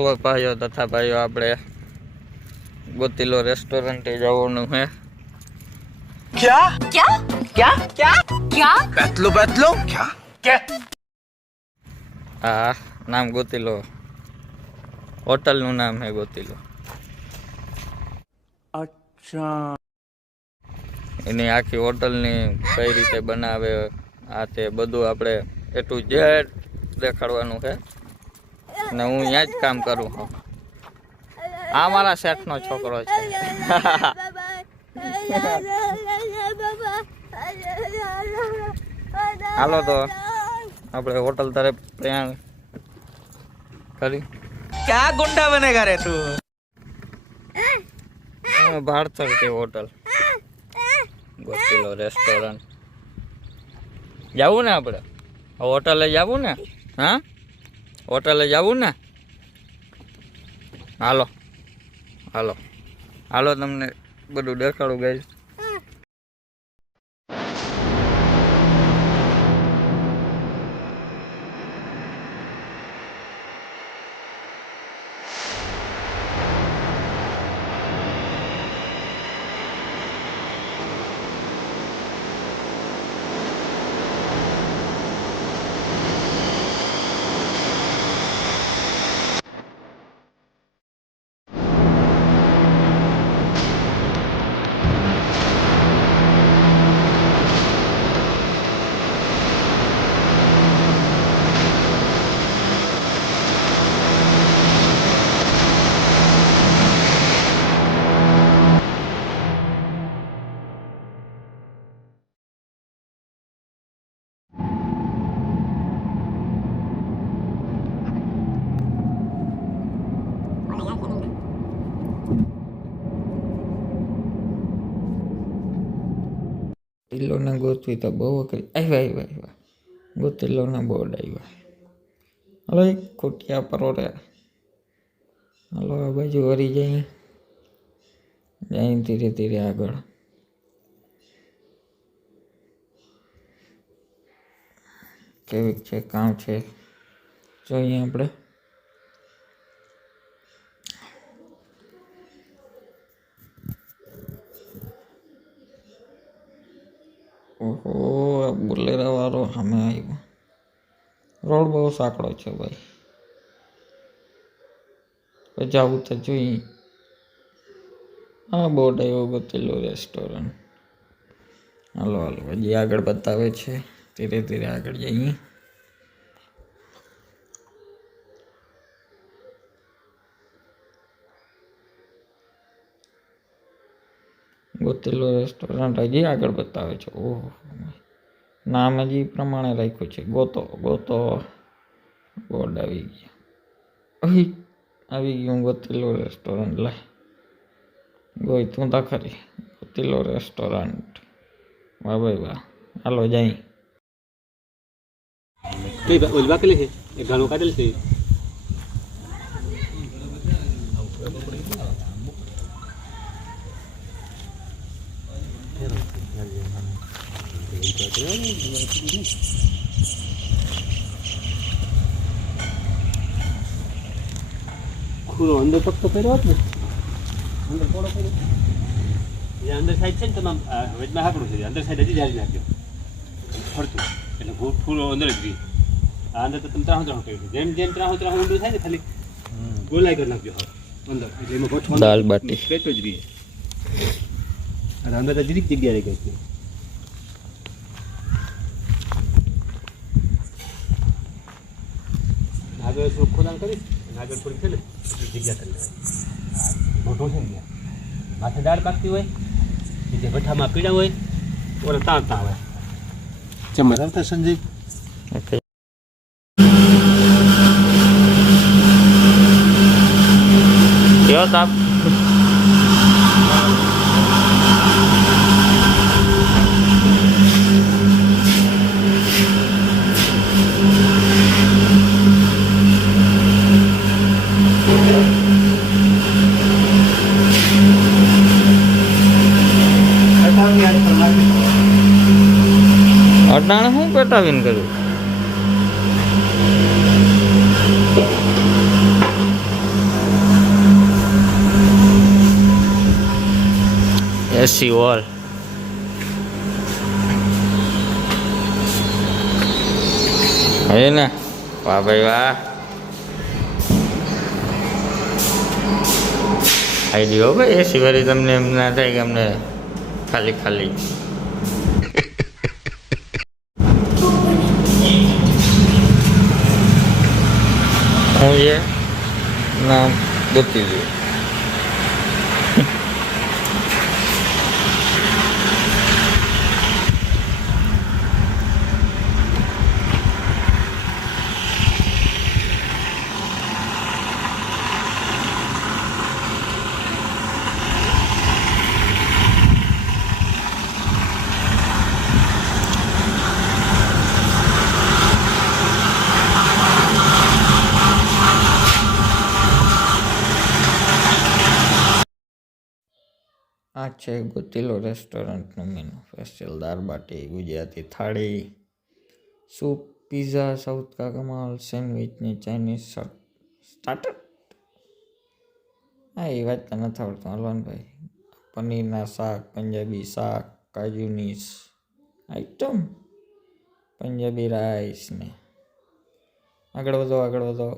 તો ભાઈઓ તથા ભાઈઓ આપણે ગોતીલો રેસ્ટોરન્ટે જવાનું હે ક્યા? ક્યા? ક્યા? ક્યા? ક્યા? પેતલો પેતલો ક્યા? કે? હા નામ ગોતીલો. હોટલનું નામ હે ગોતીલો. અચ્છા. એની આખી હોટલની કઈ રીતે બનાવે આ તે બધું આપણે એટલું જે દેખાડવાનું છે. ને હું અહીંયા જ કામ કરું છું. આ મારા શેઠનો છોકરો છે. હાલો તો આપણે હોટલ તરફ પ્રયાણ કરી. ક્યાં ગુંડા બને રે તું? ભારતર કે હોટલ. ગોતીલો રેસ્ટોરન્ટ જવું ને આપણે? હોટલે જવું ને? હા? હોટલે જવું ને? હાલો. હાલો. હાલો તમને બધું દેખાડું ગઈ ગોતિલોને ગોતવી તો બહુ અઘરી આવ્યા આવ્યા આવ્યા. ગોતિલોના બોર્ડ આવ્યા. હલો એક ખોટિયા પરોરે હલો આ બાજુ વળી જાય. જાય ધીરે ધીરે આગળ. કેવીક છે, કામ છે? જોઈએ આપણે. ઓહો આ બોલેરાવાળો સામે આવ્યો. રોડ બહુ સાંકડો છે ભાઈ. જવું તો જોઈએ. હા બહુ આવ્યો બતેલો રેસ્ટોરન્ટ હાલો હાલો, હજી આગળ બતાવે છે. ધીરે ધીરે આગળ જઈએ. ગોતેલો રેસ્ટોરન્ટ હજી આગળ બતાવે છે. ઓહો, નામ હજી પ્રમાણે રાખ્યું છે. ગોતો ગોતો. ગોડ આવી ગયા. આવી ગયું ગોતેલો રેસ્ટોરન્ટ લાય ગોઈ તું તા ખરી ગોતેલો રેસ્ટોરન્ટ વાહ ભાઈ વાહ. હાલો જાય કઈ બા- કે ઘણું કાઢેલ છે. ખુલ્લો અંદર પગ કર્યો હોત? ને અંદર થોડો કર્યો? જે અંદર સાઈડ છે ને તમામ આ હાકડું છે અંદર સાઈડ હજી જાળી નાખ્યો. ફરતું. એટલે ભૂ ફૂલો અંદર જ રહી. આ અંદર તો તમે ત્રાહું ત્રાહું કર્યું જેમ જેમ ત્રાહું ત્રણ ઊંડું થાય ને ખાલી ગોલાઈ કરી નાખજો હા અંદર. એટલે એમાં ગોઠવાનું દાલ બાટી. પેટો જ રહી. અને અંદર તો જરીક જગ્યા રહી ગઈ છે. આગળ થોડું ખોદાણ કરીશ અને આગળ થોડીક છે ને એટલી જગ્યા કરી લેવાની મોટું છે ને ત્યાં. માથે દાળ પાકતી હોય નીચે ભઠ્ઠામાં પીડા હોય ઓલા તાણ તાણ હોય ચમચ આવતા સંજય ઓકે કયો તાપ તાણે શું પેટાવીને કર્યું? AC wall. હે ને? વાહ ભાઈ વાહ. આઈડિયો ભાઈ એ સિવાય તમને એમ ના થાય કે અમને ખાલી ખાલી. હું છે નામ ગતિ આ છે Gotilo રેસ્ટોરન્ટનું menu special dal baati Gujarati thali soup pizza south કા કમાલ સેન્ડવિચ ને ચાઇનીઝ સ્ટાર્ટર હા, એ વાત તો નથી આવડતું. હલવાનભાઈ પનીરના શાક, પંજાબી શાક, કાજુની આઈટમ પંજાબી રાઈસ ને. આગળ વધો આગળ વધો.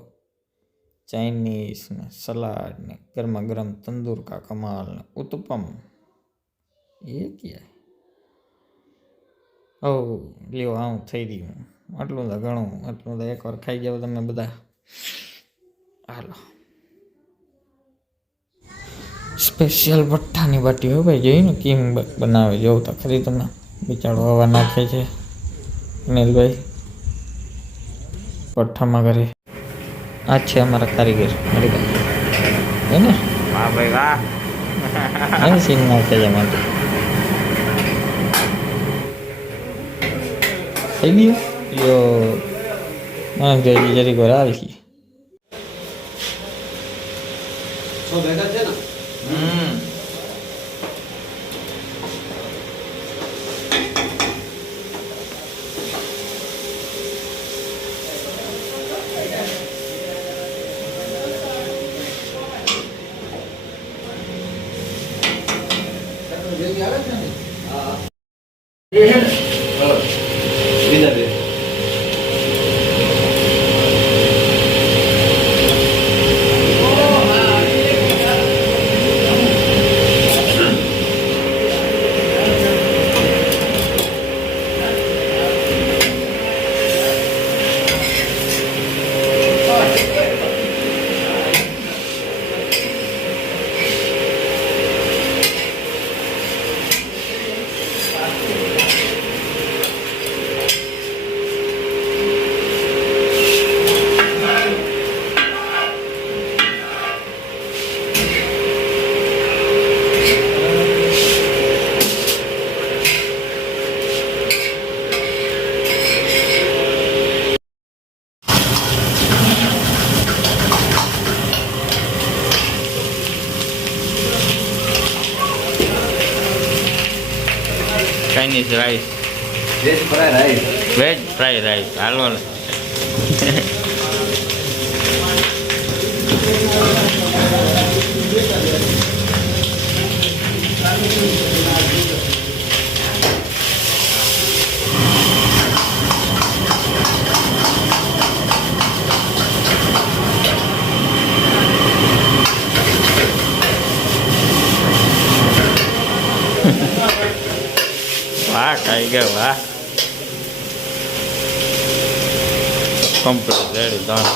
ચાઇનીઝ ને સલાડ ને, ગરમા ગરમ તંદૂર કા કમાલ ને, ઉત્તપમ. એ ક્યાં ઓ લ્યો આવું થઈ રહ્યું આટલું તો ઘણું આટલું તો એકવાર ખાઈ જાવ તમે બધા. હાલો. સ્પેશિયલ ભઠ્ઠાની બાટી હોય ભાઈ જોઈને કેમ બનાવે? જોવું તો ખરી તમે. બિચારો હવા નાખે છે. અનિલભાઈ. ભઠ્ઠામાં કરે આ છે અમારા કારીગર. હરિભાઈ હે ને? વાહ ભાઈ વાહ. સીન નાખે છે માટે થઈ ગયું યો મને હજી જરીક વાર આવી હમ Chinese rice veg fry rice હાલો. ને કે વાહ કમ્પ્લીટ રેડી ડન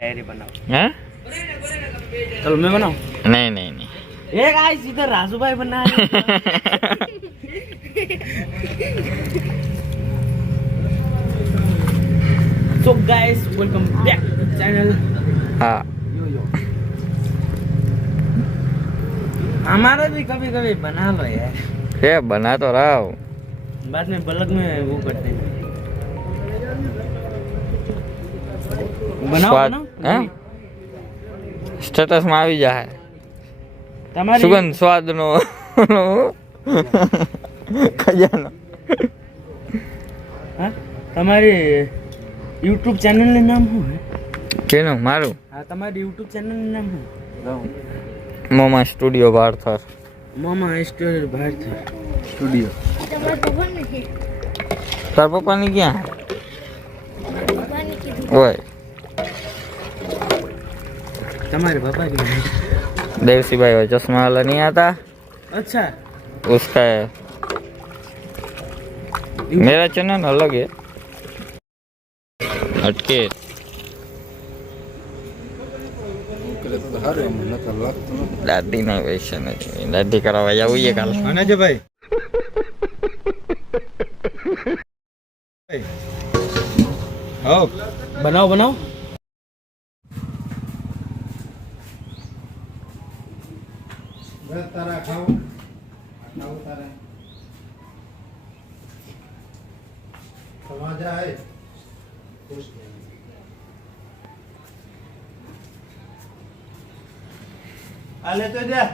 તૈયારી બનાવો. હે? ચલો મેં બનાવું? નહીં નહીં નહીં. એ રાજુભાઈ બનાવે. हमारा भी कभी कभी बना लो यार છે બના તો રાવ बाद में बलग में वो करते हैं बनाओ સ્વાદ बनाओ હે સ્ટેટસમાં આવી જાય તમારી સુગંધ સ્વાદનો ખજાનો હા તમારી યુટ્યુબ ચેનલ નું નામ શું હે કેનું મારું હા તમારી યુટ્યુબ ચેનલ નું નામ શું મોમા સ્ટુડિયો ભારથર मामा स्टोर बाहर था स्टूडियो તમારા પપ્પાને છે તાર પપ્પાની ક્યાં પપ્પાને કીધું ઓય तुम्हारे पापा के देवसी भाई वो चश्मा वाला नहीं आता अच्छा उसका है मेरा चैनल अलग है हटके દાદી ના પૈસા નથી દાદી કરવા જવું છે કાલે. મને છે ભાઈ હો બનાવ. બનાવ તારા ખાવ. ખાવ તારા સમાજ આય ખુશ આલે તો જા.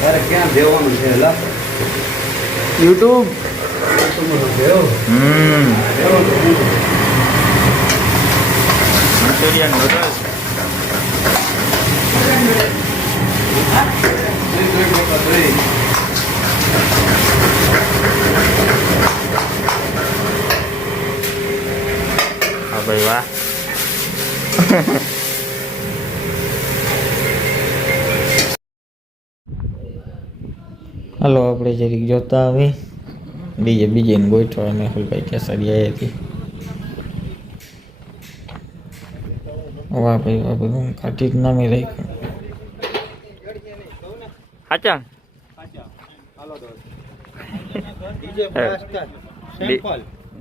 તારે ક્યાં દેવાનું છે લા? યુટ્યુબ? હમ. મંચુરિયન નૂડલ્સ હા ભાઈ વાહ હાલો આપણે જરીક જોતા આવી. બીજે બીજે ને ગોઠવો અને મેહુલભાઈ કેસરિયા હતી. વાહ ભાઈ વાહ બધું કાઢી જ નામી રહી હાચા?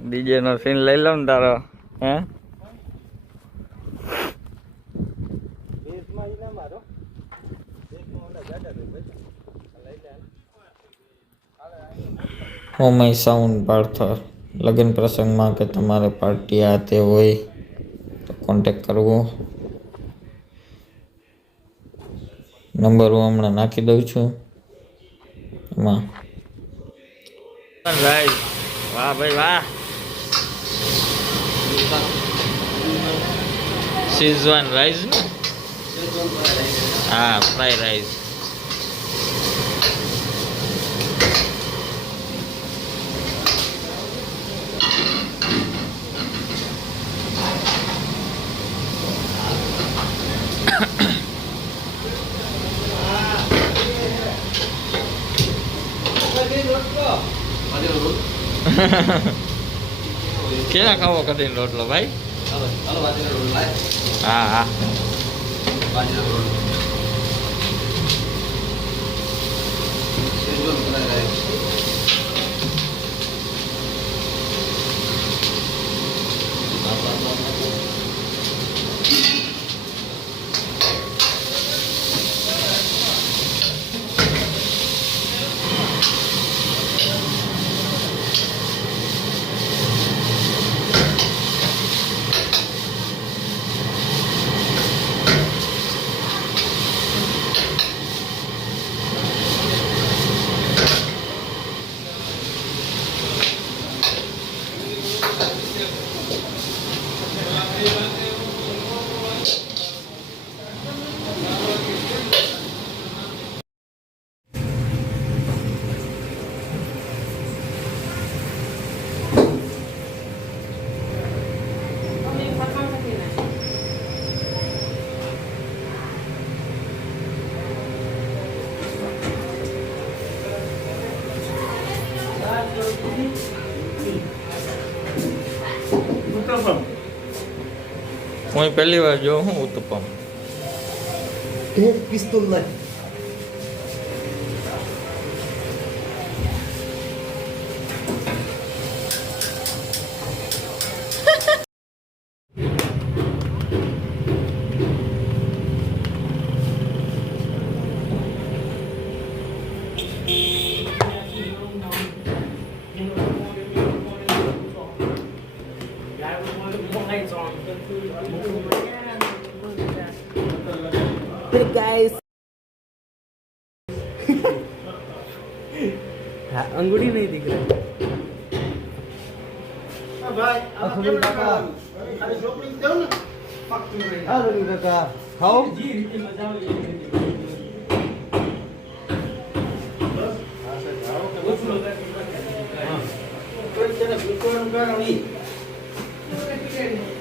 ડીજે નો સીન લઈ લઉં ને તારો હે બેસમાં ઈ ના મારો હોમય સાઉન્ડ પાર્થર લગ્ન પ્રસંગમાં કે તમારે પાર્ટી આ તે હોય તો કોન્ટેક કરવો. નંબર હું હમણાં નાખી દઉં છું. એમાં. ભાઈ વાહ ભાઈ વાહ. શીઝવાન રાઈસ ને હા ફ્રાઈ રાઈસ કેના ખાવો કદી રોટલો ભાઈ હા હા હું પહેલી વાર જોઉં હું ઉત્તપમ. પિસ્તુલ Big guys. હા અંગૂઠી નહીં દીખ રહી કાકા. ખાઓ. બસ. હા સર ખાઓ કે બસ. હા કોઈ તેને ભૂખવાનું કારણ. નહીં Thank you.